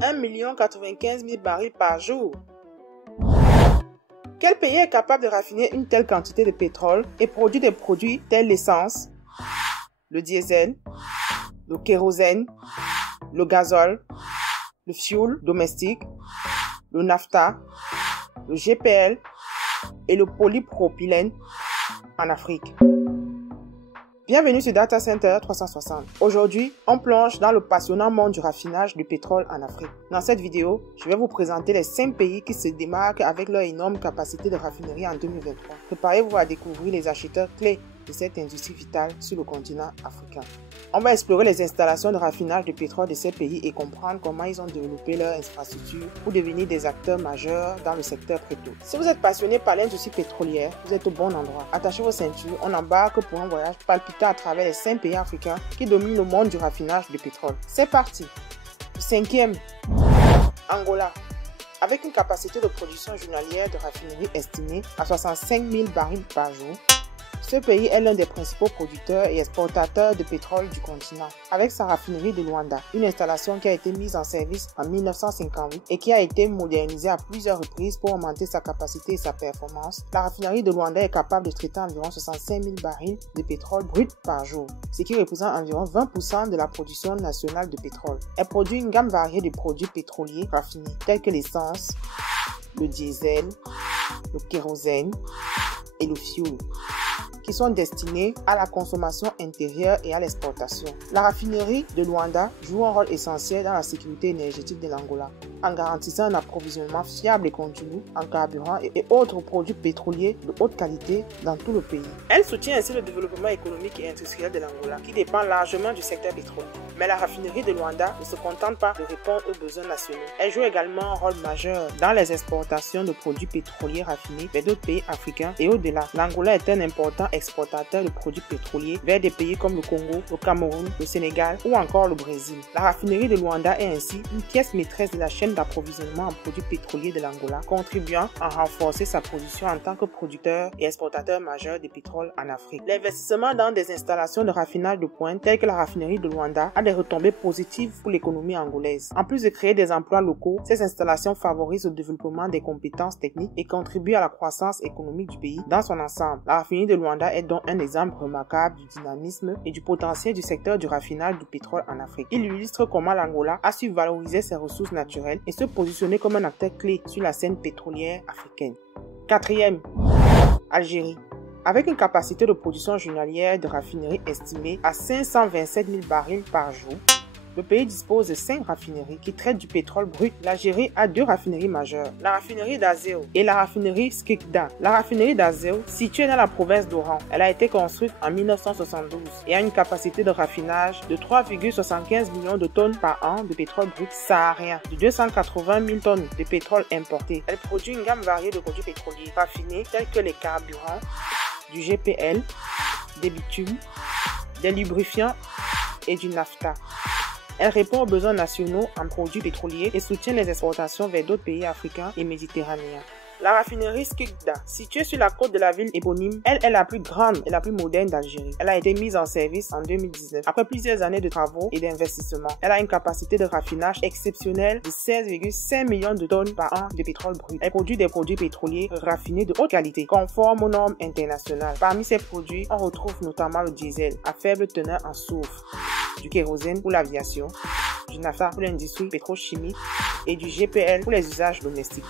1,095 000 barils par jour. Quel pays est capable de raffiner une telle quantité de pétrole et produire des produits tels l'essence, le diesel, le kérosène, le gazole, le fioul domestique, le naphtha, le GPL et le polypropylène en Afrique? Bienvenue sur Data Center 360. Aujourd'hui, on plonge dans le passionnant monde du raffinage du pétrole en Afrique. Dans cette vidéo, je vais vous présenter les 5 pays qui se démarquent avec leur énorme capacité de raffinerie en 2023. Préparez-vous à découvrir les acheteurs clés de cette industrie vitale sur le continent africain. On va explorer les installations de raffinage de pétrole de ces pays et comprendre comment ils ont développé leur infrastructure pour devenir des acteurs majeurs dans le secteur pétrolier. Si vous êtes passionné par l'industrie pétrolière, vous êtes au bon endroit. Attachez vos ceintures, on embarque pour un voyage palpitant à travers les 5 pays africains qui dominent le monde du raffinage de pétrole. C'est parti! Le 5e, Angola. Avec une capacité de production journalière de raffinerie estimée à 65 000 barils par jour, ce pays est l'un des principaux producteurs et exportateurs de pétrole du continent. Avec sa raffinerie de Luanda, une installation qui a été mise en service en 1958 et qui a été modernisée à plusieurs reprises pour augmenter sa capacité et sa performance, la raffinerie de Luanda est capable de traiter environ 65 000 barils de pétrole brut par jour, ce qui représente environ 20% de la production nationale de pétrole. Elle produit une gamme variée de produits pétroliers raffinés, tels que l'essence, le diesel, le kérosène et le fioul, qui sont destinés à la consommation intérieure et à l'exportation. La raffinerie de Luanda joue un rôle essentiel dans la sécurité énergétique de l'Angola, en garantissant un approvisionnement fiable et continu en carburant et autres produits pétroliers de haute qualité dans tout le pays. Elle soutient ainsi le développement économique et industriel de l'Angola, qui dépend largement du secteur pétrolier. Mais la raffinerie de Luanda ne se contente pas de répondre aux besoins nationaux. Elle joue également un rôle majeur dans les exportations de produits pétroliers raffinés vers d'autres pays africains et au-delà. L'Angola est un important exportateur de produits pétroliers vers des pays comme le Congo, le Cameroun, le Sénégal ou encore le Brésil. La raffinerie de Luanda est ainsi une pièce maîtresse de la chaîne d'approvisionnement en produits pétroliers de l'Angola, contribuant à renforcer sa position en tant que producteur et exportateur majeur de pétrole en Afrique. L'investissement dans des installations de raffinage de pointe telles que la raffinerie de Luanda a des retombées positives pour l'économie angolaise. En plus de créer des emplois locaux, ces installations favorisent le développement des compétences techniques et contribuent à la croissance économique du pays dans son ensemble. La raffinerie de Luanda est donc un exemple remarquable du dynamisme et du potentiel du secteur du raffinage du pétrole en Afrique. Il illustre comment l'Angola a su valoriser ses ressources naturelles et se positionner comme un acteur clé sur la scène pétrolière africaine. 4e, Algérie. Avec une capacité de production journalière de raffinerie estimée à 527 000 barils par jour, le pays dispose de 5 raffineries qui traitent du pétrole brut. L'Algérie a 2 raffineries majeures, la raffinerie d'Azéo et la raffinerie Skikda. La raffinerie d'Azéo, située dans la province d'Oran, elle a été construite en 1972 et a une capacité de raffinage de 3,75 millions de tonnes par an de pétrole brut saharien, de 280 000 tonnes de pétrole importé. Elle produit une gamme variée de produits pétroliers raffinés tels que les carburants, du GPL, des bitumes, des lubrifiants et du naphtha. Elle répond aux besoins nationaux en produits pétroliers et soutient les exportations vers d'autres pays africains et méditerranéens. La raffinerie Skikda, située sur la côte de la ville éponyme, elle est la plus grande et la plus moderne d'Algérie. Elle a été mise en service en 2019. Après plusieurs années de travaux et d'investissements, elle a une capacité de raffinage exceptionnelle de 16,5 millions de tonnes par an de pétrole brut. Elle produit des produits pétroliers raffinés de haute qualité, conformes aux normes internationales. Parmi ces produits, on retrouve notamment le diesel à faible teneur en soufre, du kérosène pour l'aviation, du naphtha pour l'industrie pétrochimique et du GPL pour les usages domestiques.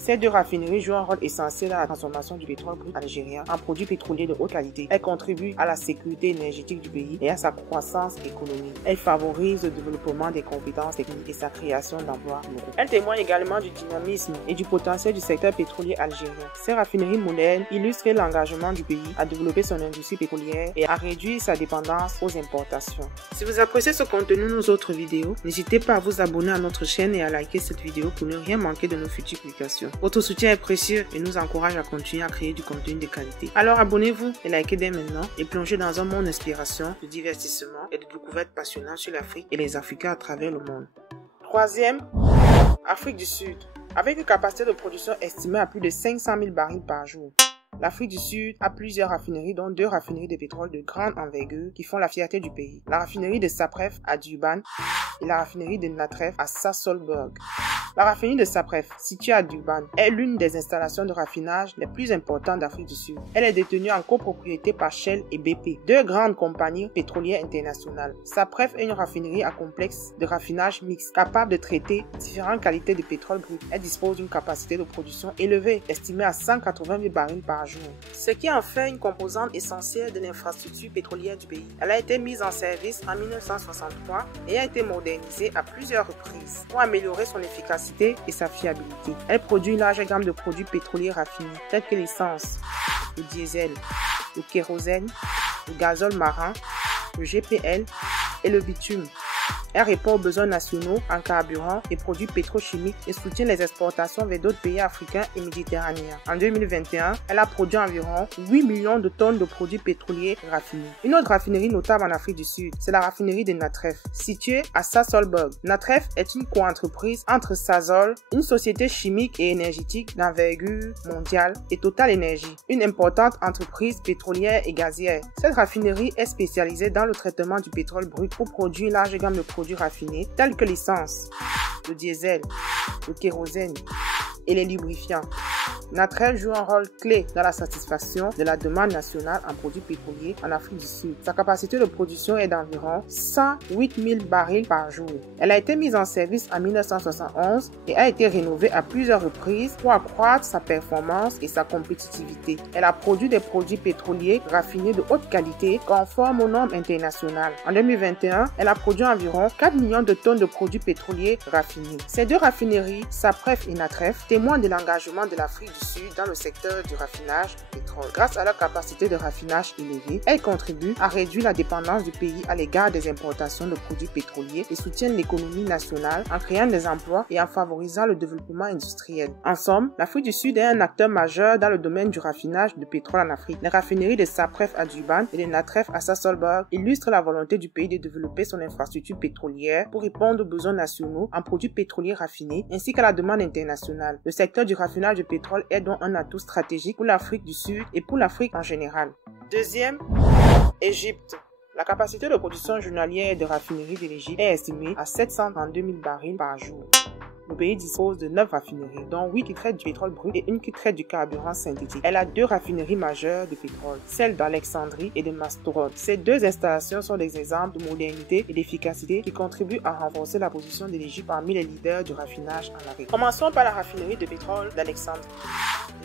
Ces 2 raffineries jouent un rôle essentiel dans la transformation du pétrole brut algérien en produits pétroliers de haute qualité. Elles contribuent à la sécurité énergétique du pays et à sa croissance économique. Elles favorisent le développement des compétences techniques et sa création d'emplois locaux. Elles témoignent également du dynamisme et du potentiel du secteur pétrolier algérien. Ces raffineries modernes illustrent l'engagement du pays à développer son industrie pétrolière et à réduire sa dépendance aux importations. Si vous appréciez ce contenu de nos autres vidéos, n'hésitez pas à vous abonner à notre chaîne et à liker cette vidéo pour ne rien manquer de nos futures publications. Votre soutien est précieux et nous encourage à continuer à créer du contenu de qualité. Alors abonnez-vous et likez dès maintenant et plongez dans un monde d'inspiration, de divertissement et de découvertes passionnantes sur l'Afrique et les Africains à travers le monde. 3e, Afrique du Sud. Avec une capacité de production estimée à plus de 500 000 barils par jour, L'Afrique du Sud a plusieurs raffineries, dont 2 raffineries de pétrole de grande envergure qui font la fierté du pays. La raffinerie de Sapref à Durban et la raffinerie de Natref à Sasolburg. La raffinerie de Sapref, située à Durban, est l'une des installations de raffinage les plus importantes d'Afrique du Sud. Elle est détenue en copropriété par Shell et BP, 2 grandes compagnies pétrolières internationales. Sapref est une raffinerie à complexe de raffinage mixte, capable de traiter différentes qualités de pétrole brut. Elle dispose d'une capacité de production élevée, estimée à 180 000 barils par jour, ce qui en fait une composante essentielle de l'infrastructure pétrolière du pays. Elle a été mise en service en 1963 et a été modernisée à plusieurs reprises pour améliorer son efficacité et sa fiabilité. Elle produit une large gamme de produits pétroliers raffinés, tels que l'essence, le diesel, le kérosène, le gazole marin, le GPL et le bitume. Elle répond aux besoins nationaux en carburant et produits pétrochimiques et soutient les exportations vers d'autres pays africains et méditerranéens. En 2021, elle a produit environ 8 millions de tonnes de produits pétroliers raffinés. Une autre raffinerie notable en Afrique du Sud, c'est la raffinerie de Natref, située à Sasolburg. Natref est une coentreprise entre Sasol, une société chimique et énergétique d'envergure mondiale, et Total Energy, une importante entreprise pétrolière et gazière. Cette raffinerie est spécialisée dans le traitement du pétrole brut pour produire une large gamme de produits raffinés tels que l'essence, le diesel, le kérosène et les lubrifiants. Natref joue un rôle clé dans la satisfaction de la demande nationale en produits pétroliers en Afrique du Sud. Sa capacité de production est d'environ 108 000 barils par jour. Elle a été mise en service en 1971 et a été rénovée à plusieurs reprises pour accroître sa performance et sa compétitivité. Elle a produit des produits pétroliers raffinés de haute qualité conformes aux normes internationales. En 2021, elle a produit environ 4 millions de tonnes de produits pétroliers raffinés. Ces 2 raffineries, Sapref et Natref, témoignent de l'engagement de l'Afrique du Sud dans le secteur du raffinage du pétrole. Grâce à leur capacité de raffinage élevée, elles contribuent à réduire la dépendance du pays à l'égard des importations de produits pétroliers et soutiennent l'économie nationale en créant des emplois et en favorisant le développement industriel. En somme, l'Afrique du Sud est un acteur majeur dans le domaine du raffinage de pétrole en Afrique. Les raffineries de Sapref à Durban et de Natref à Sasolburg illustrent la volonté du pays de développer son infrastructure pétrolière pour répondre aux besoins nationaux en produits pétroliers raffinés ainsi qu'à la demande internationale. Le secteur du raffinage de pétrole est donc un atout stratégique pour l'Afrique du Sud et pour l'Afrique en général. Deuxième, Égypte. La capacité de production journalière de raffinerie de l'Égypte est estimée à 732 000 barils par jour. Le pays dispose de 9 raffineries, dont 8 qui traitent du pétrole brut et une qui traite du carburant synthétique. Elle a 2 raffineries majeures de pétrole, celles d'Alexandrie et de Mastorod. Ces 2 installations sont des exemples de modernité et d'efficacité qui contribuent à renforcer la position de l'Égypte parmi les leaders du raffinage en Afrique. Commençons par la raffinerie de pétrole d'Alexandrie.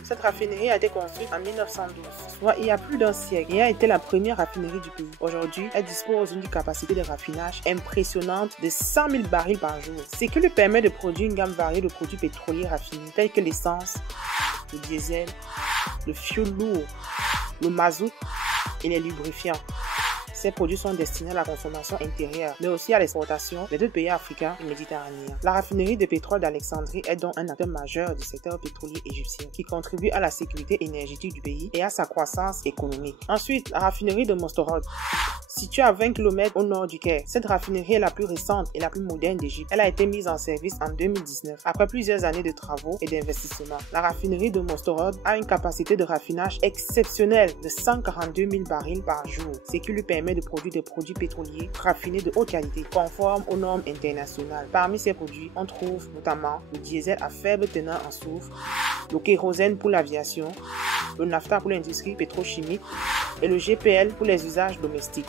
Cette raffinerie a été construite en 1912, soit il y a plus d'un siècle, et a été la première raffinerie du pays. Aujourd'hui, elle dispose d'une capacité de raffinage impressionnante de 100 000 barils par jour, ce qui lui permet de produire une gamme variée de produits pétroliers raffinés, tels que l'essence, le diesel, le fioul lourd, le mazout et les lubrifiants. Ces produits sont destinés à la consommation intérieure, mais aussi à l'exportation des deux pays africains et méditerranéens. La raffinerie de pétrole d'Alexandrie est donc un acteur majeur du secteur pétrolier égyptien qui contribue à la sécurité énergétique du pays et à sa croissance économique. Ensuite, la raffinerie de Mostorod. Située à 20 km au nord du Caire, cette raffinerie est la plus récente et la plus moderne d'Égypte. Elle a été mise en service en 2019, après plusieurs années de travaux et d'investissements. La raffinerie de Mostorod a une capacité de raffinage exceptionnelle de 142 000 barils par jour, ce qui lui permet de produire des produits pétroliers raffinés de haute qualité, conformes aux normes internationales. Parmi ces produits, on trouve notamment le diesel à faible teneur en soufre, le kérosène pour l'aviation, le naphtha pour l'industrie pétrochimique et le GPL pour les usages domestiques.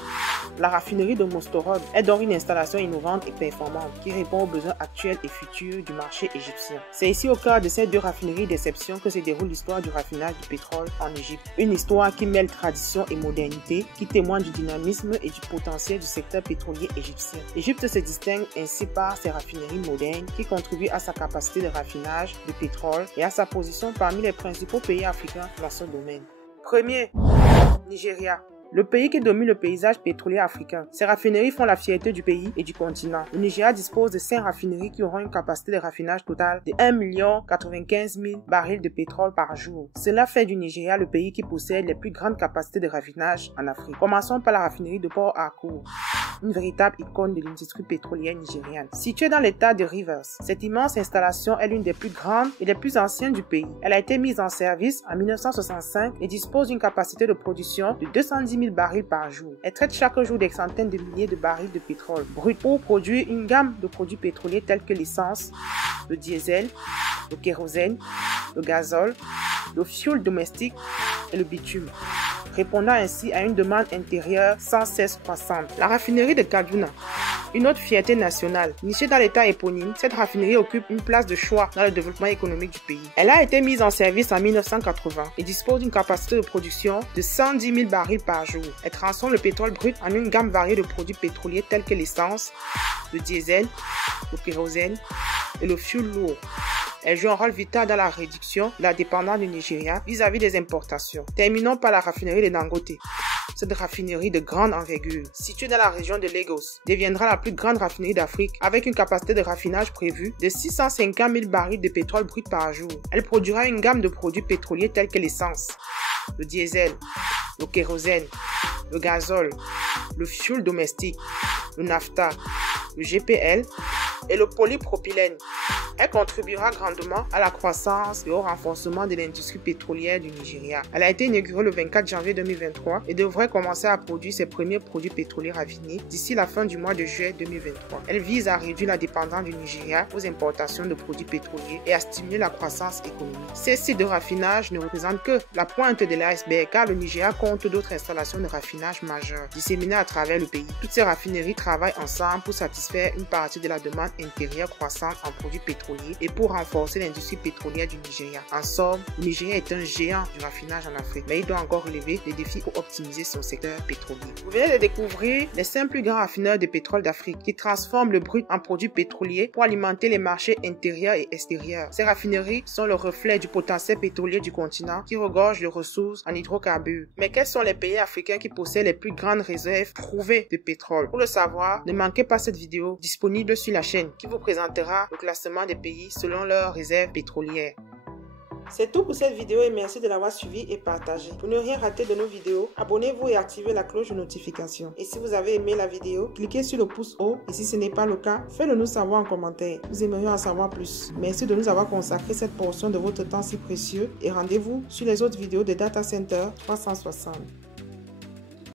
La raffinerie de Mostorod est donc une installation innovante et performante qui répond aux besoins actuels et futurs du marché égyptien. C'est ici au cœur de ces 2 raffineries d'exception que se déroule l'histoire du raffinage du pétrole en Égypte. Une histoire qui mêle tradition et modernité, qui témoigne du dynamisme et du potentiel du secteur pétrolier égyptien. L'Égypte se distingue ainsi par ses raffineries modernes qui contribuent à sa capacité de raffinage de pétrole et à sa position parmi les principaux pays africains dans ce domaine. Premier, Nigeria. Le pays qui domine le paysage pétrolier africain. Ces raffineries font la fierté du pays et du continent. Le Nigeria dispose de 5 raffineries qui auront une capacité de raffinage totale de 1 095 000 barils de pétrole par jour. Cela fait du Nigeria le pays qui possède les plus grandes capacités de raffinage en Afrique. Commençons par la raffinerie de Port Harcourt. une véritable icône de l'industrie pétrolière nigériane. Située dans l'état de Rivers, cette immense installation est l'une des plus grandes et des plus anciennes du pays. Elle a été mise en service en 1965 et dispose d'une capacité de production de 210 000 barils par jour. Elle traite chaque jour des centaines de milliers de barils de pétrole brut pour produire une gamme de produits pétroliers tels que l'essence, le diesel, le kérosène, le gazole, le fioul domestique et le bitume, répondant ainsi à une demande intérieure sans cesse croissante. La raffinerie de Kaduna, une autre fierté nationale. Nichée dans l'état éponyme, cette raffinerie occupe une place de choix dans le développement économique du pays. Elle a été mise en service en 1980 et dispose d'une capacité de production de 110 000 barils par jour. Elle transforme le pétrole brut en une gamme variée de produits pétroliers tels que l'essence, le diesel, le kérosène et le fioul lourd. Elle joue un rôle vital dans la réduction de la dépendance du Nigeria vis-à-vis des importations. Terminons par la raffinerie de Dangote. Cette raffinerie de grande envergure, située dans la région de Lagos, deviendra la plus grande raffinerie d'Afrique avec une capacité de raffinage prévue de 650 000 barils de pétrole brut par jour. Elle produira une gamme de produits pétroliers tels que l'essence, le diesel, le kérosène, le gazole, le fioul domestique, le naphtha, le GPL et le polypropylène. Elle contribuera grandement à la croissance et au renforcement de l'industrie pétrolière du Nigeria. Elle a été inaugurée le 24 janvier 2023 et devrait commencer à produire ses premiers produits pétroliers raffinés d'ici la fin du mois de juillet 2023. Elle vise à réduire la dépendance du Nigeria aux importations de produits pétroliers et à stimuler la croissance économique. Ces sites de raffinage ne représentent que la pointe de l'iceberg car le Nigeria compte d'autres installations de raffinage majeures disséminées à travers le pays. Toutes ces raffineries travaillent ensemble pour satisfaire une partie de la demande intérieure croissante en produits pétroliers et pour renforcer l'industrie pétrolière du Nigeria. En somme, le Nigeria est un géant du raffinage en Afrique, mais il doit encore relever les défis pour optimiser son secteur pétrolier. Vous venez de découvrir les 5 plus grands raffineurs de pétrole d'Afrique qui transforment le brut en produits pétroliers pour alimenter les marchés intérieurs et extérieurs. Ces raffineries sont le reflet du potentiel pétrolier du continent qui regorge de ressources en hydrocarbures. Mais quels sont les pays africains qui possèdent les plus grandes réserves prouvées de pétrole? Pour le savoir, ne manquez pas cette vidéo disponible sur la chaîne qui vous présentera le classement des pays selon leurs réserves pétrolières. C'est tout pour cette vidéo et merci de l'avoir suivi et partagé. Pour ne rien rater de nos vidéos, abonnez-vous et activez la cloche de notification. Et si vous avez aimé la vidéo, cliquez sur le pouce haut et si ce n'est pas le cas, faites-le nous savoir en commentaire. Nous aimerions en savoir plus. Merci de nous avoir consacré cette portion de votre temps si précieux et rendez-vous sur les autres vidéos de Data Center 360.